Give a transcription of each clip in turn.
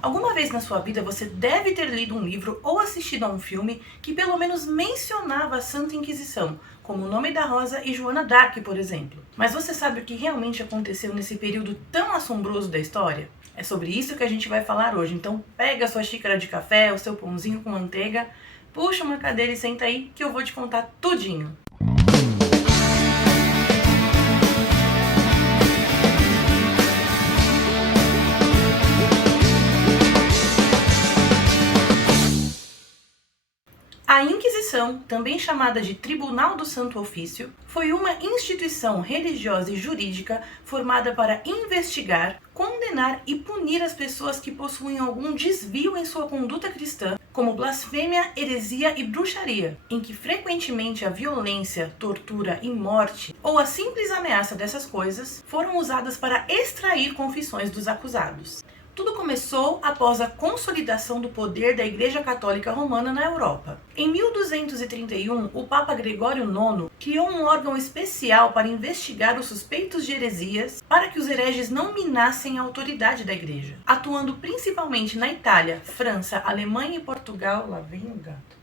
Alguma vez na sua vida você deve ter lido um livro ou assistido a um filme que pelo menos mencionava a Santa Inquisição, como O Nome da Rosa e Joana d'Arc, por exemplo. Mas você sabe o que realmente aconteceu nesse período tão assombroso da história? É sobre isso que a gente vai falar hoje, então pega a sua xícara de café, o seu pãozinho com manteiga, puxa uma cadeira e senta aí que eu vou te contar tudinho. A Inquisição, também chamada de Tribunal do Santo Ofício, foi uma instituição religiosa e jurídica formada para investigar, condenar e punir as pessoas que possuem algum desvio em sua conduta cristã, como blasfêmia, heresia e bruxaria, em que frequentemente a violência, tortura e morte, ou a simples ameaça dessas coisas, foram usadas para extrair confissões dos acusados. Tudo começou após a consolidação do poder da Igreja Católica Romana na Europa. Em 1231, o Papa Gregório IX criou um órgão especial para investigar os suspeitos de heresias para que os hereges não minassem a autoridade da Igreja, atuando principalmente na Itália, França, Alemanha e Portugal. Lá vem o gato.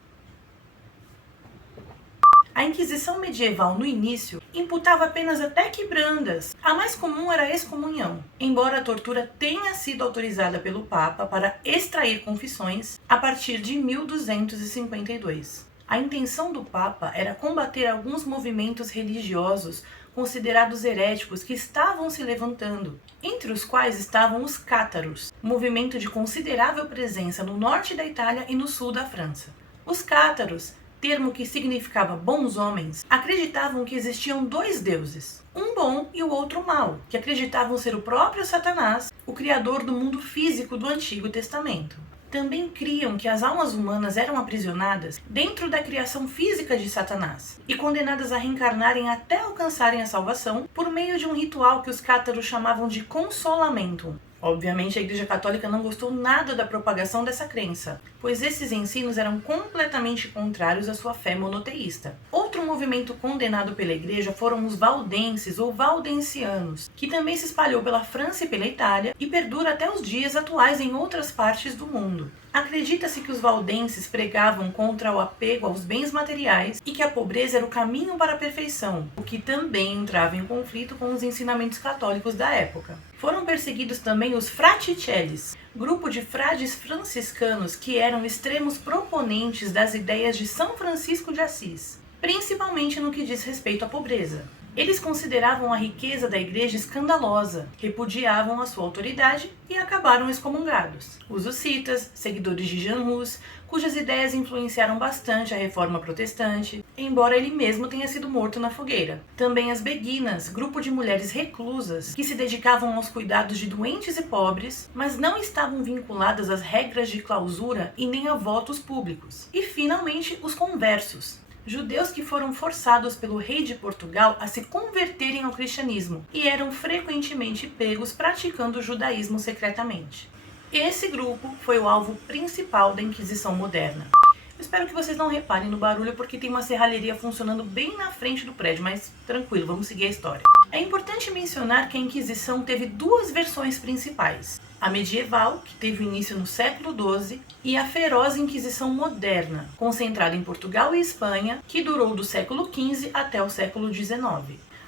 A Inquisição medieval, no início, imputava penas até que brandas. A mais comum era a excomunhão, embora a tortura tenha sido autorizada pelo Papa para extrair confissões a partir de 1252. A intenção do Papa era combater alguns movimentos religiosos considerados heréticos que estavam se levantando, entre os quais estavam os cátaros, movimento de considerável presença no norte da Itália e no sul da França. Os cátaros, termo que significava bons homens, acreditavam que existiam dois deuses, um bom e o outro mau, que acreditavam ser o próprio Satanás, o criador do mundo físico do Antigo Testamento. Também criam que as almas humanas eram aprisionadas dentro da criação física de Satanás e condenadas a reencarnarem até alcançarem a salvação por meio de um ritual que os cátaros chamavam de consolamento. Obviamente, a Igreja Católica não gostou nada da propagação dessa crença, pois esses ensinos eram completamente contrários à sua fé monoteísta. Outro movimento condenado pela Igreja foram os valdenses ou valdencianos, que também se espalhou pela França e pela Itália e perdura até os dias atuais em outras partes do mundo. Acredita-se que os valdenses pregavam contra o apego aos bens materiais e que a pobreza era o caminho para a perfeição, o que também entrava em conflito com os ensinamentos católicos da época. Foram perseguidos também os fraticellis, grupo de frades franciscanos que eram extremos proponentes das ideias de São Francisco de Assis, principalmente no que diz respeito à pobreza. Eles consideravam a riqueza da igreja escandalosa, repudiavam a sua autoridade e acabaram excomungados. Os hussitas, seguidores de Jean Hus, cujas ideias influenciaram bastante a reforma protestante, embora ele mesmo tenha sido morto na fogueira. Também as beguinas, grupo de mulheres reclusas que se dedicavam aos cuidados de doentes e pobres, mas não estavam vinculadas às regras de clausura e nem a votos públicos. E finalmente os conversos, judeus que foram forçados pelo rei de Portugal a se converterem ao cristianismo e eram frequentemente pegos praticando o judaísmo secretamente. Esse grupo foi o alvo principal da Inquisição moderna. Eu espero que vocês não reparem no barulho porque tem uma serralheria funcionando bem na frente do prédio, mas tranquilo, vamos seguir a história. É importante mencionar que a Inquisição teve duas versões principais. A medieval, que teve início no século XII, e a feroz Inquisição moderna, concentrada em Portugal e Espanha, que durou do século XV até o século XIX.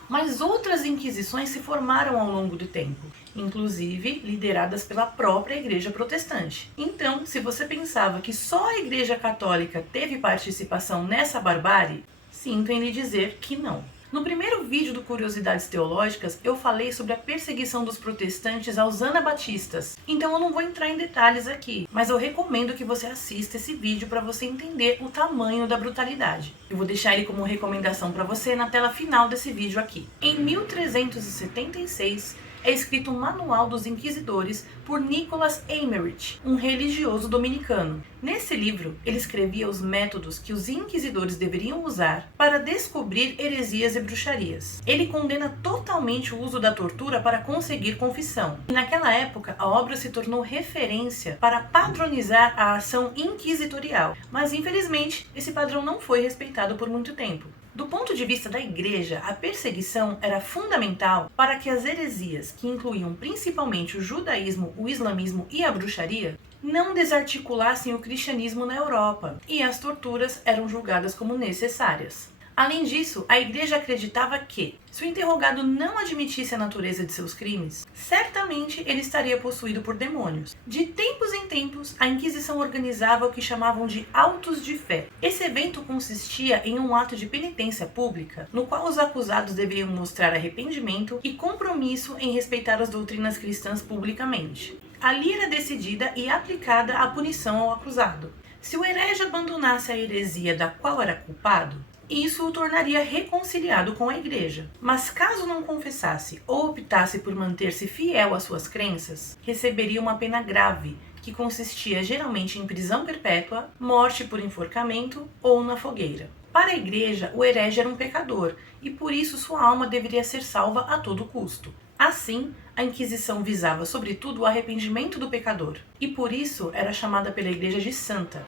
Mas outras inquisições se formaram ao longo do tempo, inclusive lideradas pela própria Igreja Protestante. Então, se você pensava que só a Igreja Católica teve participação nessa barbárie, sinto em lhe dizer que não. No primeiro vídeo do Curiosidades Teológicas, eu falei sobre a perseguição dos protestantes aos anabatistas, então eu não vou entrar em detalhes aqui, mas eu recomendo que você assista esse vídeo para você entender o tamanho da brutalidade. Eu vou deixar ele como recomendação para você na tela final desse vídeo aqui. Em 1376, é escrito um Manual dos Inquisidores por Nicholas Eymerich, um religioso dominicano. Nesse livro, ele escrevia os métodos que os inquisidores deveriam usar para descobrir heresias e bruxarias. Ele condena totalmente o uso da tortura para conseguir confissão. E naquela época, a obra se tornou referência para padronizar a ação inquisitorial. Mas, infelizmente, esse padrão não foi respeitado por muito tempo. Do ponto de vista da Igreja, a perseguição era fundamental para que as heresias, que incluíam principalmente o judaísmo, o islamismo e a bruxaria, não desarticulassem o cristianismo na Europa, e as torturas eram julgadas como necessárias. Além disso, a Igreja acreditava que, se o interrogado não admitisse a natureza de seus crimes, certamente ele estaria possuído por demônios. De tempos em tempos, a Inquisição organizava o que chamavam de autos de fé. Esse evento consistia em um ato de penitência pública, no qual os acusados deveriam mostrar arrependimento e compromisso em respeitar as doutrinas cristãs publicamente. Ali era decidida e aplicada a punição ao acusado. Se o herege abandonasse a heresia da qual era culpado, isso o tornaria reconciliado com a Igreja. Mas caso não confessasse ou optasse por manter-se fiel às suas crenças, receberia uma pena grave, que consistia geralmente em prisão perpétua, morte por enforcamento ou na fogueira. Para a Igreja, o herege era um pecador, e por isso sua alma deveria ser salva a todo custo. Assim, a Inquisição visava sobretudo o arrependimento do pecador, e por isso era chamada pela Igreja de Santa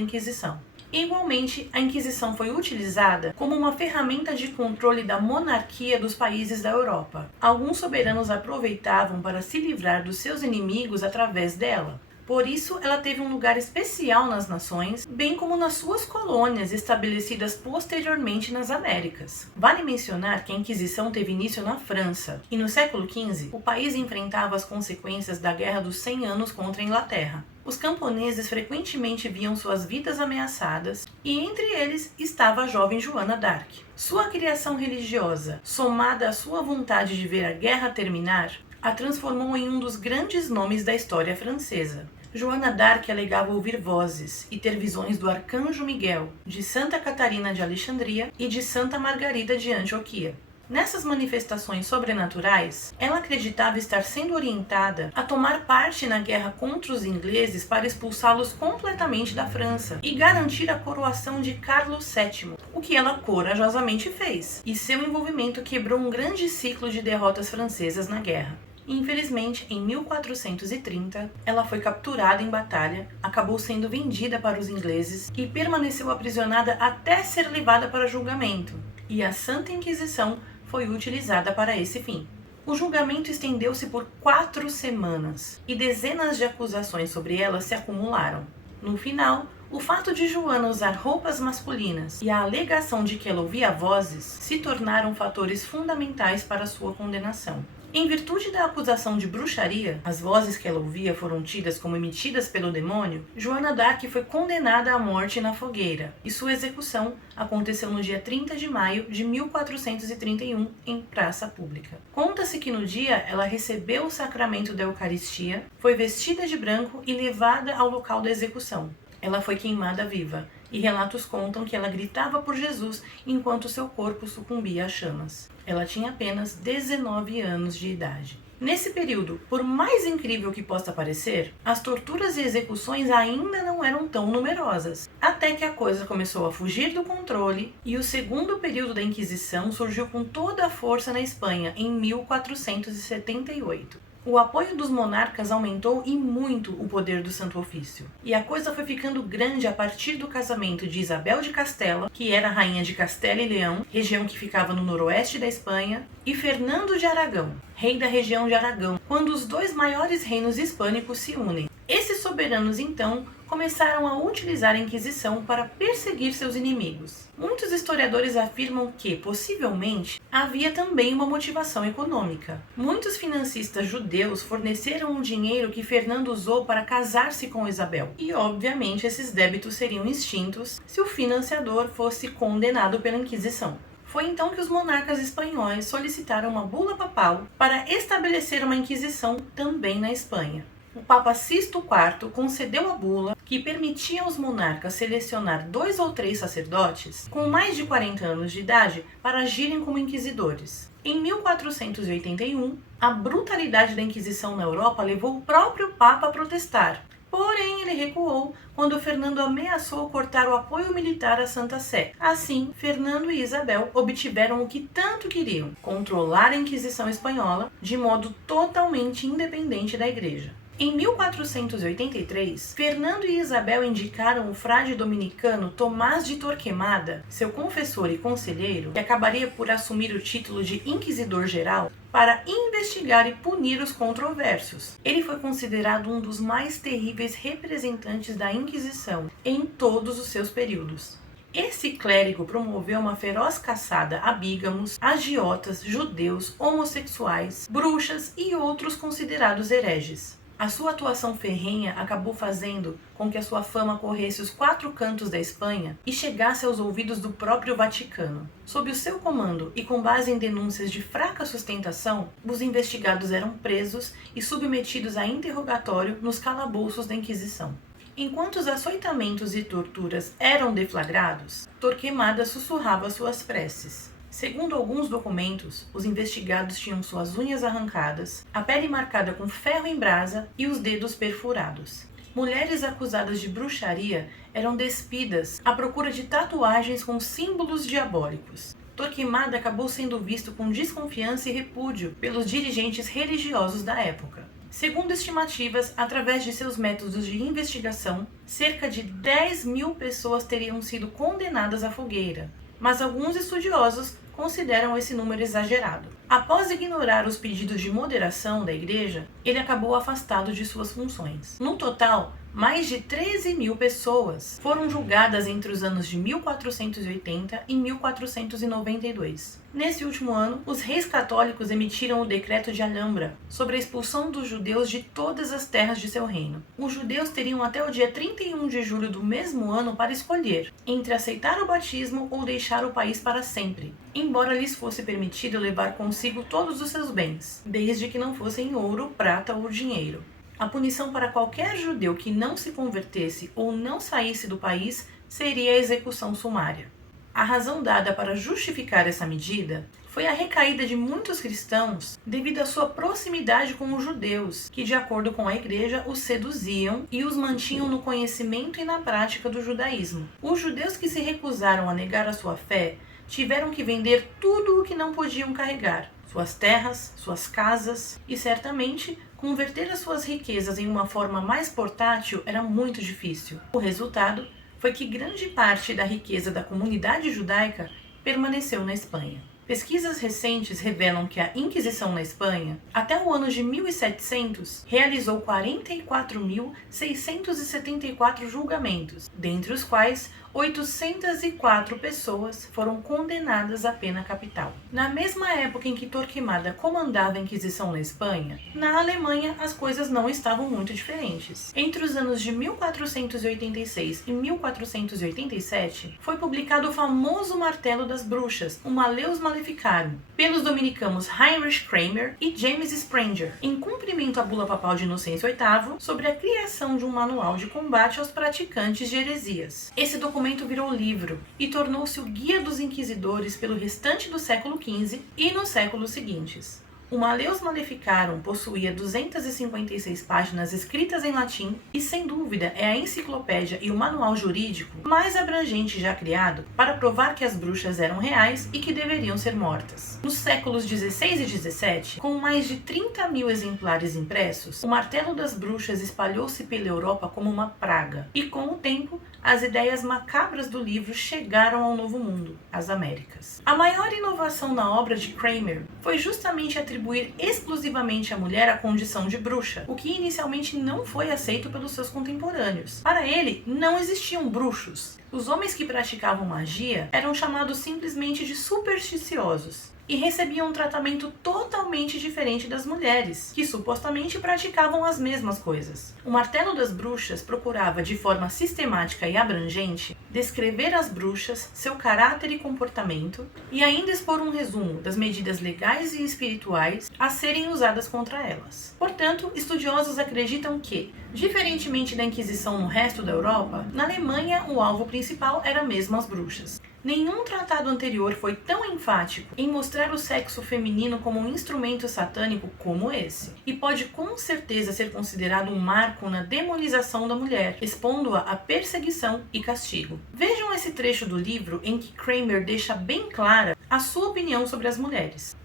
Inquisição. Igualmente, a Inquisição foi utilizada como uma ferramenta de controle da monarquia dos países da Europa. Alguns soberanos aproveitavam para se livrar dos seus inimigos através dela. Por isso, ela teve um lugar especial nas nações, bem como nas suas colônias estabelecidas posteriormente nas Américas. Vale mencionar que a Inquisição teve início na França, e no século XV, o país enfrentava as consequências da Guerra dos 100 Anos contra a Inglaterra. Os camponeses frequentemente viam suas vidas ameaçadas, e entre eles estava a jovem Joana d'Arc. Sua criação religiosa, somada à sua vontade de ver a guerra terminar, a transformou em um dos grandes nomes da história francesa. Joana d'Arc alegava ouvir vozes e ter visões do Arcanjo Miguel, de Santa Catarina de Alexandria e de Santa Margarida de Antioquia. Nessas manifestações sobrenaturais, ela acreditava estar sendo orientada a tomar parte na guerra contra os ingleses para expulsá-los completamente da França e garantir a coroação de Carlos VII, o que ela corajosamente fez, e seu envolvimento quebrou um grande ciclo de derrotas francesas na guerra. Infelizmente, em 1430, ela foi capturada em batalha, acabou sendo vendida para os ingleses e permaneceu aprisionada até ser levada para julgamento, e a Santa Inquisição foi utilizada para esse fim. O julgamento estendeu-se por 4 semanas, e dezenas de acusações sobre ela se acumularam. No final, o fato de Joana usar roupas masculinas e a alegação de que ela ouvia vozes se tornaram fatores fundamentais para sua condenação. Em virtude da acusação de bruxaria, as vozes que ela ouvia foram tidas como emitidas pelo demônio, Joana d'Arc foi condenada à morte na fogueira, e sua execução aconteceu no dia 30 de maio de 1431, em praça pública. Conta-se que no dia ela recebeu o sacramento da Eucaristia, foi vestida de branco e levada ao local da execução. Ela foi queimada viva, e relatos contam que ela gritava por Jesus enquanto seu corpo sucumbia às chamas. Ela tinha apenas 19 anos de idade. Nesse período, por mais incrível que possa parecer, as torturas e execuções ainda não eram tão numerosas, até que a coisa começou a fugir do controle e o segundo período da Inquisição surgiu com toda a força na Espanha em 1478. O apoio dos monarcas aumentou e muito o poder do Santo Ofício. E a coisa foi ficando grande a partir do casamento de Isabel de Castela, que era rainha de Castela e Leão, região que ficava no noroeste da Espanha, e Fernando de Aragão, rei da região de Aragão, quando os dois maiores reinos hispânicos se unem. Esses soberanos, então, começaram a utilizar a Inquisição para perseguir seus inimigos. Muitos historiadores afirmam que, possivelmente, havia também uma motivação econômica. Muitos financistas judeus forneceram o dinheiro que Fernando usou para casar-se com Isabel, e obviamente esses débitos seriam extintos se o financiador fosse condenado pela Inquisição. Foi então que os monarcas espanhóis solicitaram uma bula papal para estabelecer uma Inquisição também na Espanha. O Papa Sisto IV concedeu a bula que permitia aos monarcas selecionar 2 ou 3 sacerdotes com mais de 40 anos de idade para agirem como inquisidores. Em 1481, a brutalidade da Inquisição na Europa levou o próprio Papa a protestar. Porém, ele recuou quando Fernando ameaçou cortar o apoio militar à Santa Sé. Assim, Fernando e Isabel obtiveram o que tanto queriam: controlar a Inquisição espanhola de modo totalmente independente da Igreja. Em 1483, Fernando e Isabel indicaram o frade dominicano Tomás de Torquemada, seu confessor e conselheiro, que acabaria por assumir o título de Inquisidor Geral, para investigar e punir os controversos. Ele foi considerado um dos mais terríveis representantes da Inquisição em todos os seus períodos. Esse clérigo promoveu uma feroz caçada a bígamos, agiotas, judeus, homossexuais, bruxas e outros considerados hereges. A sua atuação ferrenha acabou fazendo com que a sua fama corresse os 4 cantos da Espanha e chegasse aos ouvidos do próprio Vaticano. Sob o seu comando e com base em denúncias de fraca sustentação, os investigados eram presos e submetidos a interrogatório nos calabouços da Inquisição. Enquanto os açoitamentos e torturas eram deflagrados, Torquemada sussurrava suas preces. Segundo alguns documentos, os investigados tinham suas unhas arrancadas, a pele marcada com ferro em brasa e os dedos perfurados. Mulheres acusadas de bruxaria eram despidas à procura de tatuagens com símbolos diabólicos. Torquemada acabou sendo visto com desconfiança e repúdio pelos dirigentes religiosos da época. Segundo estimativas, através de seus métodos de investigação, cerca de 10.000 pessoas teriam sido condenadas à fogueira, mas alguns estudiosos consideram esse número exagerado. Após ignorar os pedidos de moderação da Igreja, ele acabou afastado de suas funções. No total, mais de 13.000 pessoas foram julgadas entre os anos de 1480 e 1492. Nesse último ano, os reis católicos emitiram o Decreto de Alhambra sobre a expulsão dos judeus de todas as terras de seu reino. Os judeus teriam até o dia 31 de julho do mesmo ano para escolher entre aceitar o batismo ou deixar o país para sempre, embora lhes fosse permitido levar consigo todos os seus bens, desde que não fossem ouro, prata ou dinheiro. A punição para qualquer judeu que não se convertesse ou não saísse do país seria a execução sumária. A razão dada para justificar essa medida foi a recaída de muitos cristãos devido à sua proximidade com os judeus, que, de acordo com a Igreja, os seduziam e os mantinham no conhecimento e na prática do judaísmo. Os judeus que se recusaram a negar a sua fé tiveram que vender tudo o que não podiam carregar, suas terras, suas casas, e certamente converter as suas riquezas em uma forma mais portátil era muito difícil. O resultado foi que grande parte da riqueza da comunidade judaica permaneceu na Espanha. Pesquisas recentes revelam que a Inquisição na Espanha, até o ano de 1700, realizou 44.674 julgamentos, dentre os quais 804 pessoas foram condenadas à pena capital. Na mesma época em que Torquemada comandava a Inquisição na Espanha, na Alemanha as coisas não estavam muito diferentes. Entre os anos de 1486 e 1487, foi publicado o famoso Martelo das Bruxas, o Malleus Maleficarum, pelos dominicanos Heinrich Kramer e James Sprenger, em cumprimento à bula papal de Inocêncio VIII sobre a criação de um manual de combate aos praticantes de heresias. Esse documento virou livro e tornou-se o guia dos inquisidores pelo restante do século XV e nos séculos seguintes. O Malleus Maleficarum possuía 256 páginas escritas em latim e, sem dúvida, é a enciclopédia e o manual jurídico mais abrangente já criado para provar que as bruxas eram reais e que deveriam ser mortas. Nos séculos XVI e XVII, com mais de 30.000 exemplares impressos, o Martelo das Bruxas espalhou-se pela Europa como uma praga e, com o tempo, as ideias macabras do livro chegaram ao Novo Mundo, as Américas. A maior inovação na obra de Kramer foi justamente atribuir exclusivamente à mulher a condição de bruxa, o que inicialmente não foi aceito pelos seus contemporâneos. Para ele, não existiam bruxos. Os homens que praticavam magia eram chamados simplesmente de supersticiosos e recebiam um tratamento totalmente diferente das mulheres, que supostamente praticavam as mesmas coisas. O Martelo das Bruxas procurava, de forma sistemática e abrangente, descrever as bruxas, seu caráter e comportamento, e ainda expor um resumo das medidas legais e espirituais a serem usadas contra elas. Portanto, estudiosos acreditam que, diferentemente da Inquisição no resto da Europa, na Alemanha o alvo principal era mesmo as bruxas. Nenhum tratado anterior foi tão enfático em mostrar o sexo feminino como um instrumento satânico como esse, e pode com certeza ser considerado um marco na demonização da mulher, expondo-a a perseguição e castigo. Vejam esse trecho do livro em que Kramer deixa bem clara a sua opinião sobre as mulheres.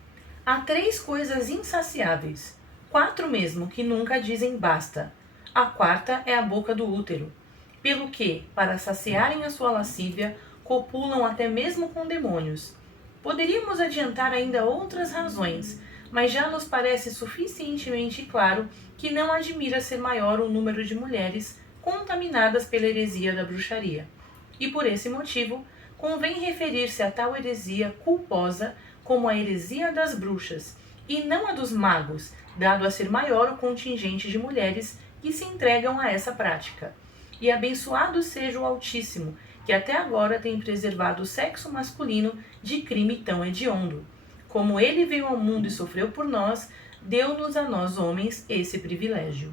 Há 3 coisas insaciáveis: 4 mesmo que nunca dizem basta. A quarta é a boca do útero, pelo que, para saciarem a sua lascívia, copulam até mesmo com demônios. Poderíamos adiantar ainda outras razões, mas já nos parece suficientemente claro que não admira ser maior o número de mulheres contaminadas pela heresia da bruxaria. E por esse motivo, convém referir-se a tal heresia culposa como a heresia das bruxas, e não a dos magos, dado a ser maior o contingente de mulheres que se entregam a essa prática. E abençoado seja o Altíssimo, que até agora tem preservado o sexo masculino de crime tão hediondo. Como ele veio ao mundo e sofreu por nós, deu-nos a nós homens esse privilégio.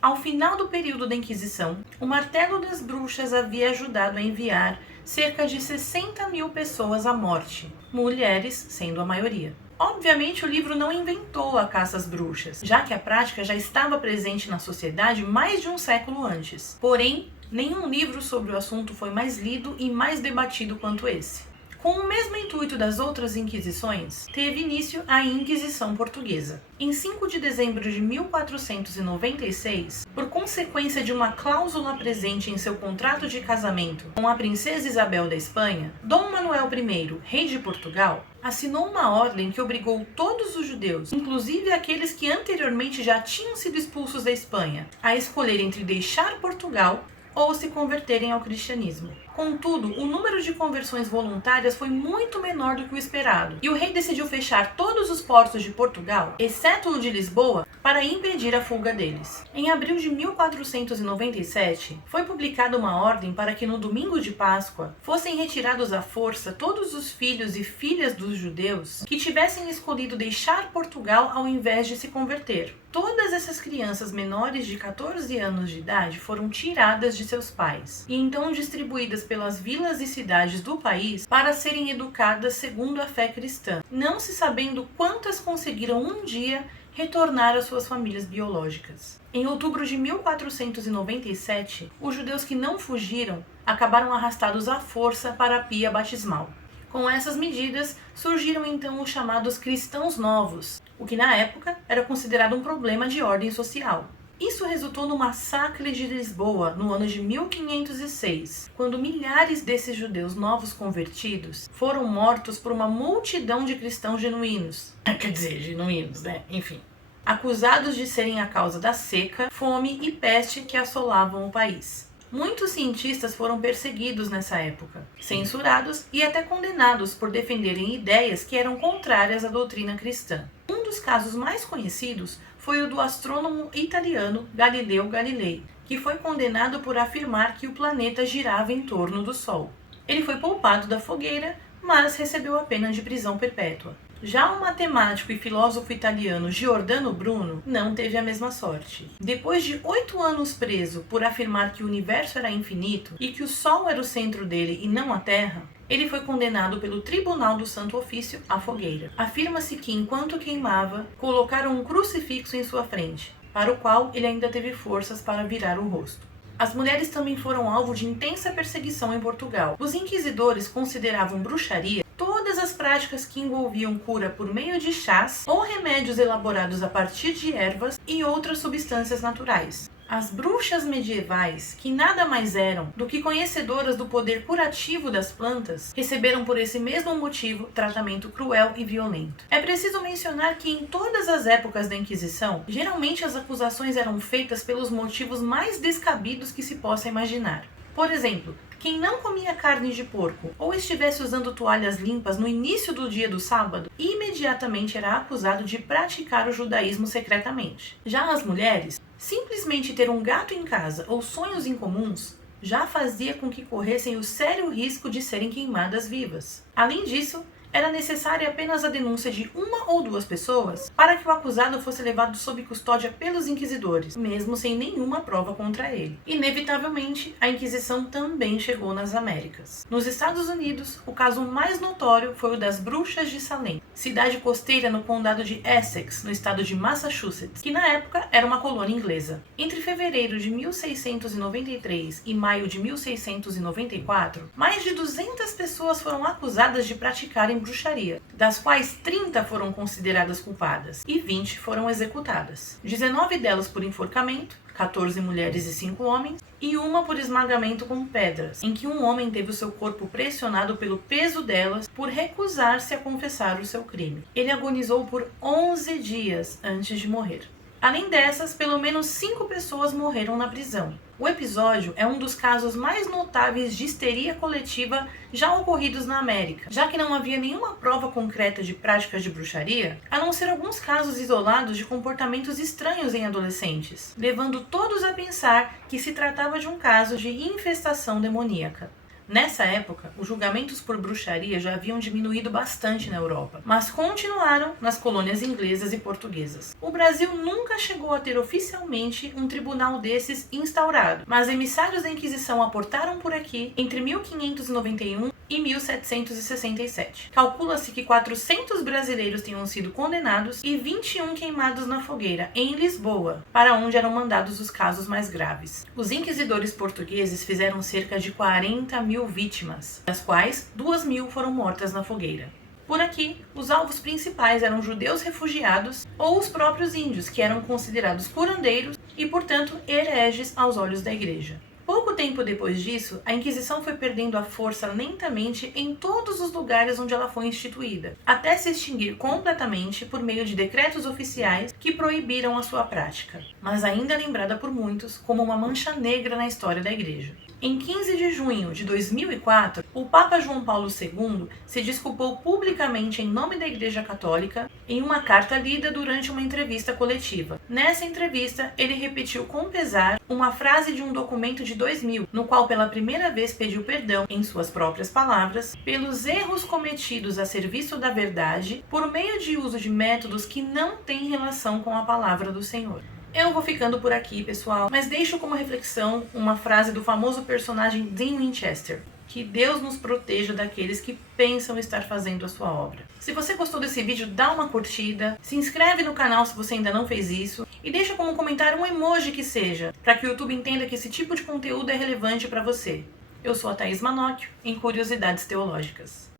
Ao final do período da Inquisição, o martelo das bruxas havia ajudado a enviar cerca de 60.000 pessoas à morte, mulheres sendo a maioria. Obviamente, o livro não inventou a caça às bruxas, já que a prática já estava presente na sociedade mais de um século antes. Porém, nenhum livro sobre o assunto foi mais lido e mais debatido quanto esse. Com o mesmo intuito das outras inquisições, teve início a Inquisição Portuguesa. Em 5 de dezembro de 1496, por consequência de uma cláusula presente em seu contrato de casamento com a princesa Isabel da Espanha, Dom Manuel I, rei de Portugal, assinou uma ordem que obrigou todos os judeus, inclusive aqueles que anteriormente já tinham sido expulsos da Espanha, a escolher entre deixar Portugal ou se converterem ao cristianismo. Contudo, o número de conversões voluntárias foi muito menor do que o esperado, e o rei decidiu fechar todos os portos de Portugal, exceto o de Lisboa, para impedir a fuga deles. Em abril de 1497, foi publicada uma ordem para que no domingo de Páscoa fossem retirados à força todos os filhos e filhas dos judeus que tivessem escolhido deixar Portugal ao invés de se converter. Todas essas crianças menores de 14 anos de idade foram tiradas de seus pais e então distribuídas pelas vilas e cidades do país para serem educadas segundo a fé cristã, não se sabendo quantas conseguiram um dia retornar às suas famílias biológicas. Em outubro de 1497, os judeus que não fugiram acabaram arrastados à força para a pia batismal. Com essas medidas, surgiram então os chamados cristãos novos, o que na época era considerado um problema de ordem social. Isso resultou no massacre de Lisboa no ano de 1506, quando milhares desses judeus novos convertidos foram mortos por uma multidão de cristãos genuínos. Quer dizer, genuínos, né? Enfim. Acusados de serem a causa da seca, fome e peste que assolavam o país. Muitos cientistas foram perseguidos nessa época, censurados e até condenados por defenderem ideias que eram contrárias à doutrina cristã. Um dos casos mais conhecidos foi o do astrônomo italiano Galileu Galilei, que foi condenado por afirmar que o planeta girava em torno do Sol. Ele foi poupado da fogueira, mas recebeu a pena de prisão perpétua. Já o matemático e filósofo italiano Giordano Bruno não teve a mesma sorte. Depois de 8 anos preso por afirmar que o universo era infinito e que o Sol era o centro dele e não a Terra, ele foi condenado pelo Tribunal do Santo Ofício à fogueira. Afirma-se que, enquanto queimava, colocaram um crucifixo em sua frente, para o qual ele ainda teve forças para virar o rosto. As mulheres também foram alvo de intensa perseguição em Portugal. Os inquisidores consideravam bruxaria todas as práticas que envolviam cura por meio de chás ou remédios elaborados a partir de ervas e outras substâncias naturais. As bruxas medievais, que nada mais eram do que conhecedoras do poder curativo das plantas, receberam por esse mesmo motivo tratamento cruel e violento. É preciso mencionar que em todas as épocas da Inquisição, geralmente as acusações eram feitas pelos motivos mais descabidos que se possa imaginar. Por exemplo, quem não comia carne de porco ou estivesse usando toalhas limpas no início do dia do sábado, imediatamente era acusado de praticar o judaísmo secretamente. Já as mulheres, simplesmente ter um gato em casa ou sonhos incomuns já fazia com que corressem o sério risco de serem queimadas vivas. Além disso, era necessária apenas a denúncia de 1 ou 2 pessoas para que o acusado fosse levado sob custódia pelos inquisidores, mesmo sem nenhuma prova contra ele. Inevitavelmente, a Inquisição também chegou nas Américas. Nos Estados Unidos, o caso mais notório foi o das Bruxas de Salem, cidade costeira no condado de Essex, no estado de Massachusetts, que na época era uma colônia inglesa. Entre fevereiro de 1693 e maio de 1694, mais de 200 pessoas foram acusadas de praticarem bruxaria, das quais 30 foram consideradas culpadas e 20 foram executadas. 19 delas por enforcamento, 14 mulheres e 5 homens, e uma por esmagamento com pedras, em que um homem teve o seu corpo pressionado pelo peso delas por recusar-se a confessar o seu crime. Ele agonizou por 11 dias antes de morrer. Além dessas, pelo menos 5 pessoas morreram na prisão. O episódio é um dos casos mais notáveis de histeria coletiva já ocorridos na América, já que não havia nenhuma prova concreta de práticas de bruxaria, a não ser alguns casos isolados de comportamentos estranhos em adolescentes, levando todos a pensar que se tratava de um caso de infestação demoníaca. Nessa época, os julgamentos por bruxaria já haviam diminuído bastante na Europa, mas continuaram nas colônias inglesas e portuguesas. O Brasil nunca chegou a ter oficialmente um tribunal desses instaurado, mas emissários da Inquisição aportaram por aqui entre 1591 e 1767. Calcula-se que 400 brasileiros tenham sido condenados e 21 queimados na fogueira, em Lisboa, para onde eram mandados os casos mais graves. Os inquisidores portugueses fizeram cerca de 40.000 vítimas, das quais 2.000 foram mortas na fogueira. Por aqui, os alvos principais eram judeus refugiados ou os próprios índios, que eram considerados curandeiros e, portanto, hereges aos olhos da igreja. Pouco tempo depois disso, a Inquisição foi perdendo a força lentamente em todos os lugares onde ela foi instituída, até se extinguir completamente por meio de decretos oficiais que proibiram a sua prática, mas ainda lembrada por muitos como uma mancha negra na história da Igreja. Em 15 de junho de 2004, o Papa João Paulo II se desculpou publicamente em nome da Igreja Católica em uma carta lida durante uma entrevista coletiva. Nessa entrevista, ele repetiu com pesar uma frase de um documento de 2000, no qual pela primeira vez pediu perdão, em suas próprias palavras, pelos erros cometidos a serviço da verdade por meio de uso de métodos que não têm relação com a palavra do Senhor. Eu vou ficando por aqui, pessoal, mas deixo como reflexão uma frase do famoso personagem Dean Winchester: que Deus nos proteja daqueles que pensam estar fazendo a sua obra. Se você gostou desse vídeo, dá uma curtida, se inscreve no canal se você ainda não fez isso, e deixa como comentário um emoji que seja, para que o YouTube entenda que esse tipo de conteúdo é relevante para você. Eu sou a Thaís Manocchio, em Curiosidades Teológicas.